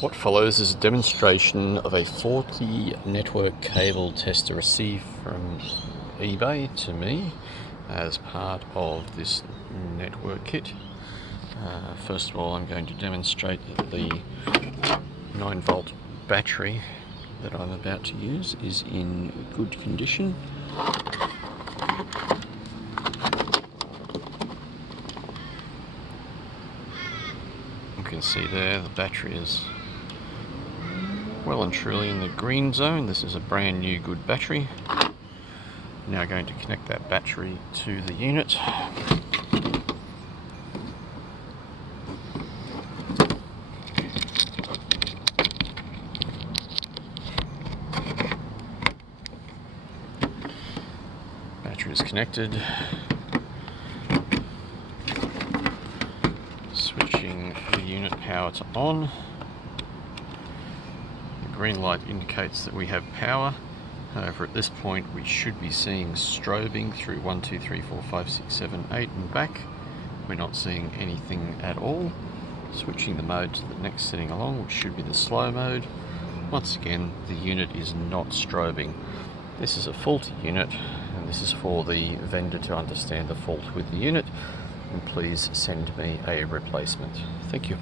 What follows is a demonstration of a 40 network cable tester received from eBay to me as part of this network kit. First of all, I'm going to demonstrate that the 9-volt battery that I'm about to use is in good condition. You can see there the battery is well and truly in the green zone. This is a brand new good battery. Now going to connect that battery to the unit. Battery is connected. Switching the unit power to on. The green light indicates that we have power. However, at this point we should be seeing strobing through 1, 2, 3, 4, 5, 6, 7, 8 and back. We're not seeing anything at all. Switching the mode to the next setting along, which should be the slow mode. Once again, the unit is not strobing. This is a faulty unit, and this is for the vendor to understand the fault with the unit, and please send me a replacement. Thank you.